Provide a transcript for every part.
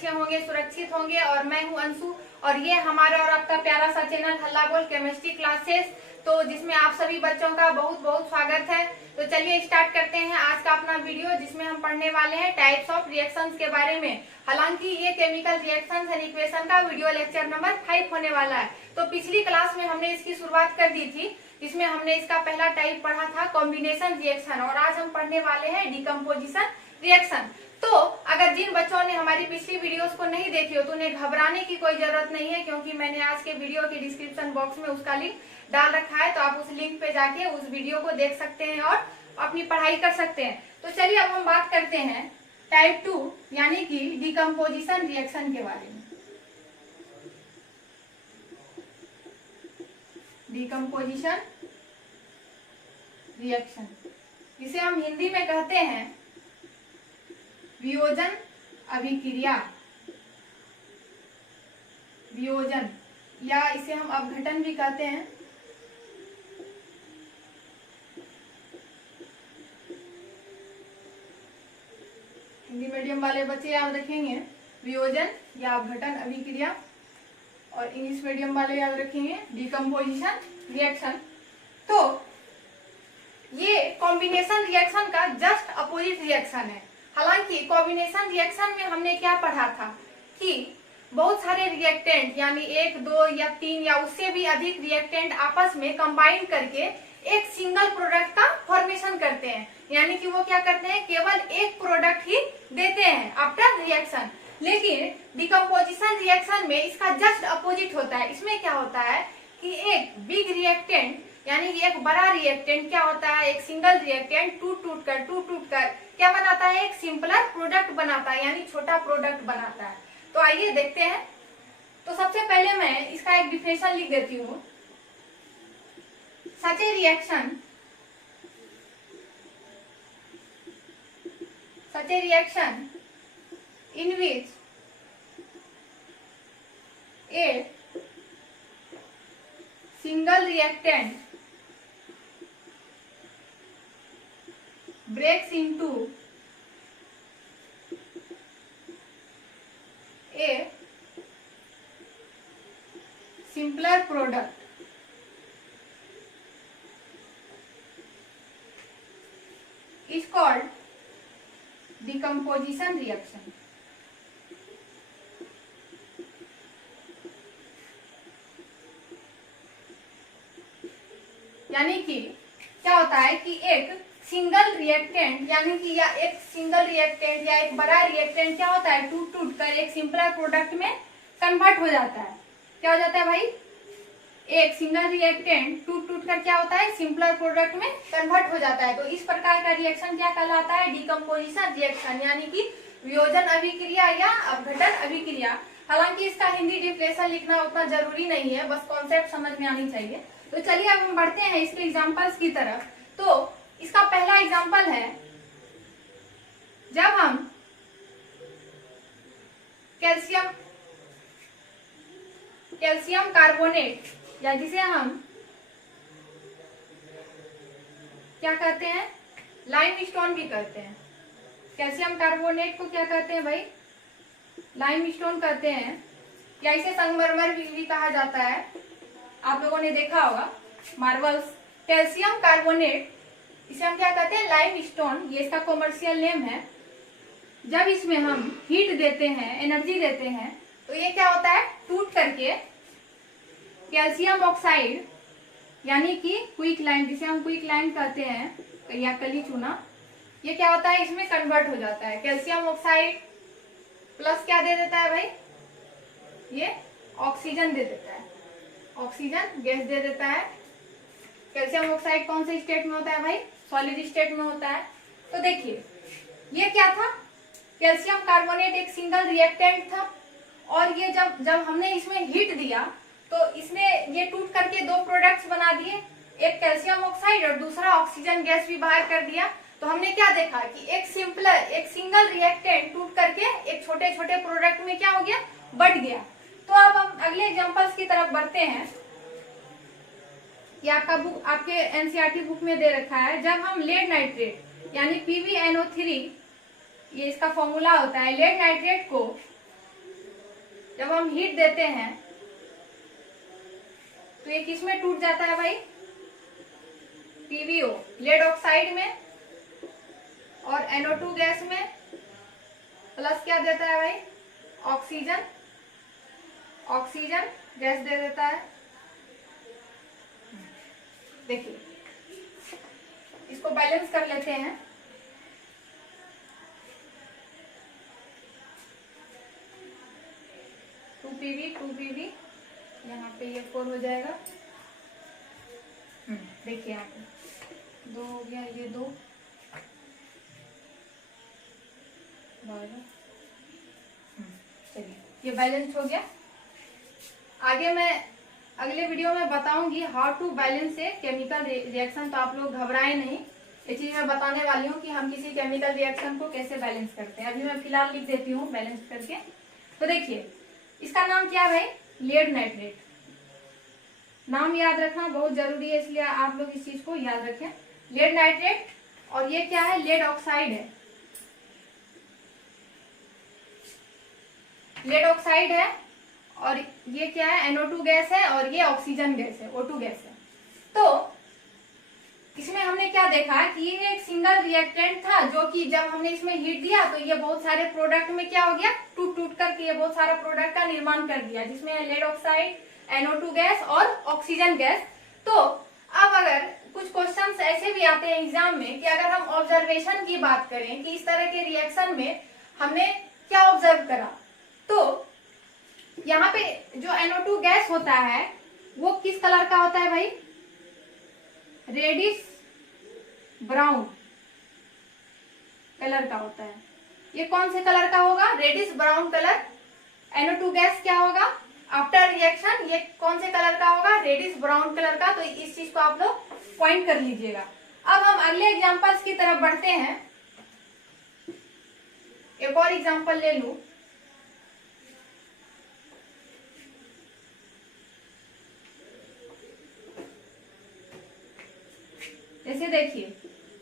अच्छे होंगे, सुरक्षित होंगे। और मैं हूं अंशु और ये हमारा और आपका प्यारा सा चैनल हल्ला बोल केमिस्ट्री क्लासेस, तो जिसमें आप सभी बच्चों का बहुत बहुत स्वागत है। तो चलिए स्टार्ट करते हैं आज का अपना वीडियो, जिसमें हम पढ़ने वाले हैं टाइप्स ऑफ रिएक्शंस के बारे में। हालांकि ये केमिकल रिएक्शंस एंड इक्वेशन का वीडियो लेक्चर नंबर 5 होने वाला है। तो पिछली क्लास में हमने इसकी शुरुआत कर दी थी, जिसमें हमने इसका पहला टाइप पढ़ा था कॉम्बिनेशन रिएक्शन, और आज हम पढ़ने वाले हैं डिकम्पोजिशन रिएक्शन। तो अगर जिन बच्चों ने हमारी पिछली वीडियोस को नहीं देखी हो तो उन्हें घबराने की कोई जरूरत नहीं है, क्योंकि मैंने आज के वीडियो के डिस्क्रिप्शन बॉक्स में उसका लिंक डाल रखा है। तो आप उस लिंक पे जाके उस वीडियो को देख सकते हैं और अपनी पढ़ाई कर सकते हैं। तो चलिए अब हम बात करते हैं टाइप 2 यानी कि डिकम्पोजिशन रिएक्शन के बारे में। डिकम्पोजिशन रिएक्शन, जिसे हम हिंदी में कहते हैं वियोजन अभिक्रिया, वियोजन, या इसे हम अपघटन भी कहते हैं। हिंदी मीडियम वाले बच्चे याद रखेंगे वियोजन या अपघटन अभिक्रिया, और इंग्लिश मीडियम वाले याद रखेंगे डिकम्पोजिशन रिएक्शन। तो ये कॉम्बिनेशन रिएक्शन का जस्ट अपोजिट रिएक्शन है। हालांकि कॉम्बिनेशन रिएक्शन में हमने क्या पढ़ा था कि बहुत सारे रिएक्टेंट यानी 1, 2 या 3 या उससे भी अधिक रिएक्टेंट आपस में कंबाइन करके एक सिंगल प्रोडक्ट का फॉर्मेशन करते हैं। यानी कि वो क्या करते हैं, केवल एक प्रोडक्ट ही देते हैं आफ्टर रिएक्शन। लेकिन डिकम्पोजिशन रिएक्शन में इसका जस्ट अपोजिट होता है। इसमें क्या होता है कि एक बिग रिएक्टेंट यानी एक बड़ा रिएक्टेंट क्या होता है, एक सिंगल रिएक्टेंट टूट टूट कर क्या बनाता है, एक सिंपलर प्रोडक्ट बनाता है, यानी छोटा प्रोडक्ट बनाता है। तो आइए देखते हैं। तो सबसे पहले मैं इसका एक डिफिनेशन लिख देती हूँ। Such a reaction in which a single reactant breaks into a simpler product is called decomposition reaction। यानी कि क्या होता है कि एक सिंगल रिएक्टेंट यानी कि या एक सिंगल रिएक्टेंट या एक बड़ा रिएक्टेंट क्या होता है, टूट टूट कर एक सिंपलर प्रोडक्ट में कन्वर्ट हो जाता है। क्या हो जाता है भाई, एक सिंगल रिएक्टेंट टूट टूट कर क्या होता है, सिंपलर प्रोडक्ट में कन्वर्ट हो जाता है। तो इस प्रकार का रिएक्शन क्या कहलाता है, डिकम्पोजिशन रिएक्शन, यानी कि वियोजन अभिक्रिया या अपघटन अभिक्रिया। हालांकि इसका हिंदी डिफिनेशन लिखना उतना जरूरी नहीं है, बस कॉन्सेप्ट समझ में आनी चाहिए। तो चलिए अब हम बढ़ते हैं इसके एग्जांपल्स की तरफ। तो इसका पहला एग्जांपल है जब हम कैल्शियम कार्बोनेट, या जिसे हम क्या कहते हैं, लाइम स्टोन भी कहते हैं। कैल्शियम कार्बोनेट को क्या कहते हैं भाई, लाइम स्टोन कहते हैं, या इसे संगमरमर भी कहा जाता है। आप लोगों ने देखा होगा मार्बल्स। कैल्शियम कार्बोनेट इसे हम क्या कहते हैं, लाइम स्टोन, ये इसका कॉमर्शियल नेम है। जब इसमें हम हीट देते हैं, एनर्जी देते हैं, तो ये क्या होता है, टूट करके कैल्शियम ऑक्साइड यानी कि क्विक लाइम, जिसे हम क्विक लाइम कहते हैं या कली चूना, ये क्या होता है, इसमें कन्वर्ट हो जाता है। कैल्शियम ऑक्साइड प्लस क्या दे देता है भाई, ये ऑक्सीजन दे देता है, ऑक्सीजन गैस दे देता है। कैल्शियम ऑक्साइड कौन से स्टेट में होता है भाई, सॉलिड स्टेट में होता है। तो देखिए ये क्या था, कैल्शियम कार्बोनेट एक सिंगल रिएक्टेंट था, और ये जब हमने इसमें हीट दिया तो इसने ये टूट करके दो प्रोडक्ट्स बना दिए, एक कैल्शियम ऑक्साइड और दूसरा ऑक्सीजन गैस भी बाहर कर दिया। तो हमने क्या देखा कि एक सिंगल रिएक्टेंट टूट करके एक छोटे छोटे प्रोडक्ट में क्या हो गया, बढ़ गया। तो अब हम अगले एग्जांपल्स की तरफ बढ़ते हैं। ये आपका बुक, आपके एनसीईआरटी बुक में दे रखा है। जब हम लेड नाइट्रेट यानी PbNO3, ये इसका फॉर्मूला होता है, लेड नाइट्रेट को जब हम हीट देते हैं तो ये किस में टूट जाता है भाई? पीवीओ, लेड ऑक्साइड में और NO2 गैस में, प्लस क्या देता है भाई? ऑक्सीजन, ऑक्सीजन गैस दे देता है। देखिए इसको बैलेंस कर लेते हैं। टू पीवी यहाँ पे ये 4 हो जाएगा। देखिए यहाँ पे 2 हो गया, ये 2 चलिए ये बैलेंस हो गया। आगे मैं अगले वीडियो में बताऊंगी how to balance a chemical reaction, तो आप लोग घबराएं नहीं। ये चीज मैं बताने वाली हूँ कि हम किसी केमिकल रिएक्शन को कैसे बैलेंस करते हैं। अभी मैं फिलहाल लिख देती हूँ बैलेंस करके। तो देखिए इसका नाम क्या है भाई? Lead nitrate. नाम याद रखना बहुत जरूरी है, इसलिए आप लोग इस चीज को याद रखें, लेड नाइट्रेट। और ये क्या है? लेड ऑक्साइड है, लेड ऑक्साइड है। और ये क्या है? NO2 गैस है और ये ऑक्सीजन गैस है, O2 गैस है। तो इसमें हमने क्या देखा कि ये एक सिंगल रिएक्टेंट था, जो कि जब हमने इसमें हीट दिया तो ये बहुत सारे प्रोडक्ट में क्या हो गया? टूट टूट करके ये बहुत सारा प्रोडक्ट का निर्माण कर दिया, जिसमें लेड ऑक्साइड, NO2 गैस और ऑक्सीजन गैस। तो अब अगर कुछ क्वेश्चंस ऐसे भी आते हैं एग्जाम में कि अगर हम ऑब्जर्वेशन की बात करें कि इस तरह के रिएक्शन में हमने क्या ऑब्जर्व करा, तो यहाँ पे जो NO2 गैस होता है वो किस कलर का होता है भाई? रेडिश ब्राउन कलर का होता है। ये कौन से कलर का होगा? Reddish brown colour. NO2 gas क्या होगा आफ्टर रिएक्शन? ये कौन से कलर का होगा? रेडिश ब्राउन कलर का। तो इस चीज को आप लोग पॉइंट कर लीजिएगा। अब हम अगले एग्जांपल्स की तरफ बढ़ते हैं। एक और एग्जांपल ले लूं। जैसे देखिए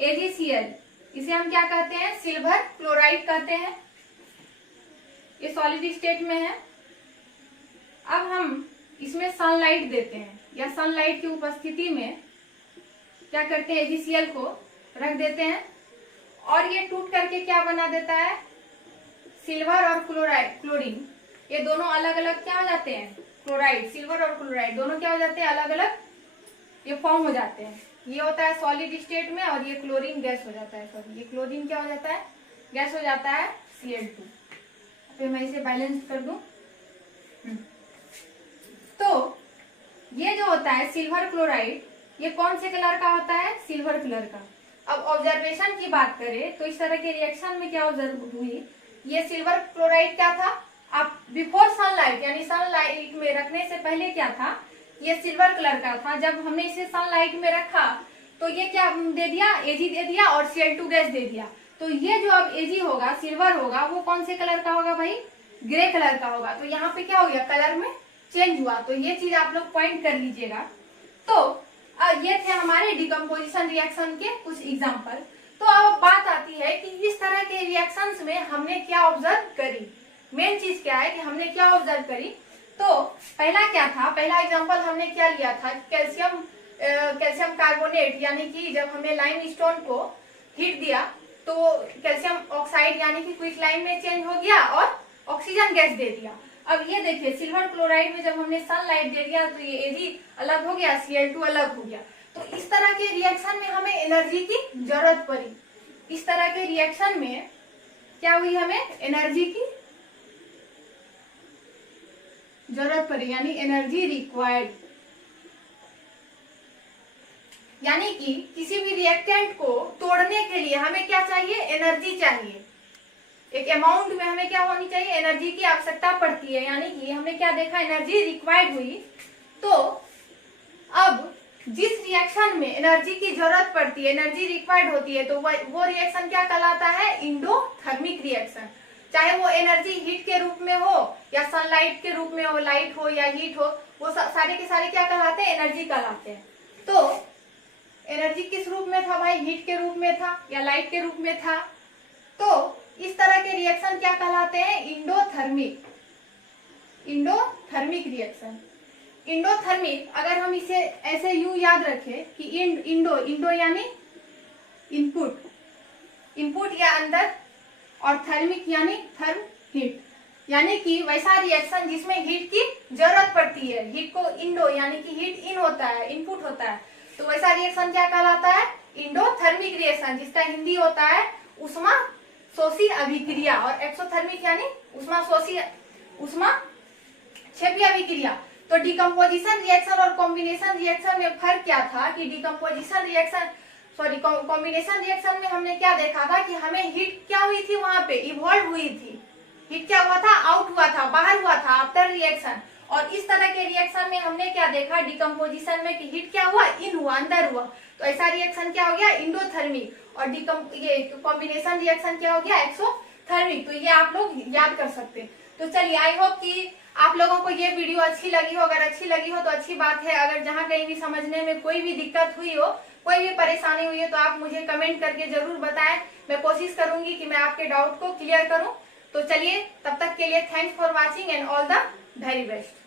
AgCl, इसे हम क्या कहते हैं? सिल्वर क्लोराइड कहते हैं। ये सॉलिड स्टेट में है। अब हम इसमें सनलाइट देते हैं, या सनलाइट की उपस्थिति में क्या करते हैं? AgCl को रख देते हैं और ये टूट करके क्या बना देता है? सिल्वर और क्लोराइड, क्लोरीन, ये दोनों अलग अलग क्या हो जाते हैं? क्लोराइड, सिल्वर और क्लोराइड दोनों क्या हो जाते हैं? अलग अलग ये फॉर्म हो जाते हैं। ये होता है सॉलिड स्टेट में और ये क्लोरीन गैस हो जाता है। सॉरी, ये क्लोरीन क्या हो जाता है? गैस हो जाता है Cl2। फिर मैं इसे बैलेंस कर दूं। तो ये जो होता है सिल्वर क्लोराइड, ये कौन से कलर का होता है? सिल्वर कलर का। अब ऑब्जर्वेशन की बात करें तो इस तरह के रिएक्शन में क्या ऑब्जर्व हुई? ये सिल्वर क्लोराइड क्या था? आप बिफोर सनलाइट, यानी सनलाइट में रखने से पहले क्या था? ये सिल्वर कलर का था। जब हमने इसे सनलाइट में रखा तो ये क्या दे दिया? Ag दे दिया और Cl2 गैस दे दिया। तो ये जो अब Ag होगा, सिल्वर होगा, वो कौन से कलर का होगा भाई? ग्रे कलर का होगा। तो यहाँ पे क्या हो गया? कलर में चेंज हुआ। तो ये चीज आप लोग पॉइंट कर लीजिएगा। तो ये थे हमारे डिकम्पोजिशन रिएक्शन के कुछ एग्जाम्पल। तो अब बात आती है कि इस तरह के रिएक्शंस में हमने क्या ऑब्जर्व करी। मेन चीज क्या है कि हमने क्या ऑब्जर्व करी। तो पहला क्या था? पहला एग्जांपल हमने क्या लिया था? कैल्शियम कार्बोनेट, यानी कि जब हमने लाइमस्टोन को हीट दिया तो कैल्शियम ऑक्साइड यानी कि क्विकलाइम में चेंज हो गया और ऑक्सीजन गैस दे दिया। अब ये देखिए सिल्वर क्लोराइड में जब हमने सनलाइट दे दिया तो ये Ag अलग हो गया, Cl2 अलग हो गया। तो इस तरह के रिएक्शन में हमें एनर्जी की जरूरत पड़ी। इस तरह के रिएक्शन में क्या हुई? हमें एनर्जी की जरूरत पड़ी, यानी एनर्जी रिक्वायर्ड। यानी कि किसी भी रिएक्टेंट को तोड़ने के लिए हमें क्या चाहिए? एनर्जी चाहिए। एक अमाउंट में हमें क्या होनी चाहिए? एनर्जी की आवश्यकता पड़ती है। यानी कि हमने क्या देखा? एनर्जी रिक्वायर्ड हुई। तो अब जिस रिएक्शन में एनर्जी की जरूरत पड़ती है, एनर्जी रिक्वायर्ड होती है, तो वो रिएक्शन क्या कहलाता है? Endothermic reaction. चाहे वो एनर्जी हीट के रूप में हो या सनलाइट के रूप में हो, लाइट हो या हीट हो, वो सारे के सारे क्या कहलाते हैं? एनर्जी कहलाते हैं। तो एनर्जी किस रूप में था भाई? हीट के रूप में था या लाइट के रूप में था? तो इस तरह के रिएक्शन क्या कहलाते हैं? इंडोथर्मिक। Endothermic reaction. इंडोथर्मिक अगर हम इसे ऐसे यूं याद रखें कि इंडो यानी इनपुट, इनपुट या अंदर, और थर्मिक यानी थर्म हीट, यानी कि वैसा रिएक्शन जिसमें हीट की जरूरत पड़ती है, हीट को इंडो यानी कि हीट इन होता है, इनपुट होता है, तो वैसा रिएक्शन क्या कहलाता है? इंडोथर्मिक रिएक्शन, जिसका हिंदी होता है उष्मा शोषी अभिक्रिया, और एक्सोथर्मिक यानी उष्मा शोषी उष्मा क्षेपी अभिक्रिया। तो डिकम्पोजिशन रिएक्शन और कॉम्बिनेशन रिएक्शन में फर्क क्या था कि डिकम्पोजिशन रिएक्शन कॉम्बिनेशन रिएक्शन में हमने क्या देखा था कि हमें हीट क्या हुई थी, वहां पे इवॉल्व हुई थी, हीट क्या हुआ था? आउट हुआ था, बाहर हुआ था आफ्टर रिएक्शन। और इस तरह के रिएक्शन में हमने क्या देखा डिकम्पोजिशन में कि हीट क्या हुआ? इन हुआ, अंदर हुआ, तो ऐसा रिएक्शन क्या हो गया? इंडोथर्मिक। और ये कॉम्बिनेशन रिएक्शन क्या हो गया? एक्सोथर्मिक। तो ये आप लोग याद कर सकते हैं। तो चलिए, आई होप कि आप लोगों को ये वीडियो अच्छी लगी हो। अगर अच्छी लगी हो तो अच्छी बात है, अगर जहाँ कहीं भी समझने में कोई भी दिक्कत हुई हो, कोई भी परेशानी हुई है, तो आप मुझे कमेंट करके जरूर बताएं। मैं कोशिश करूंगी कि मैं आपके डाउट को क्लियर करूं। तो चलिए, तब तक के लिए thanks for watching and all the very best.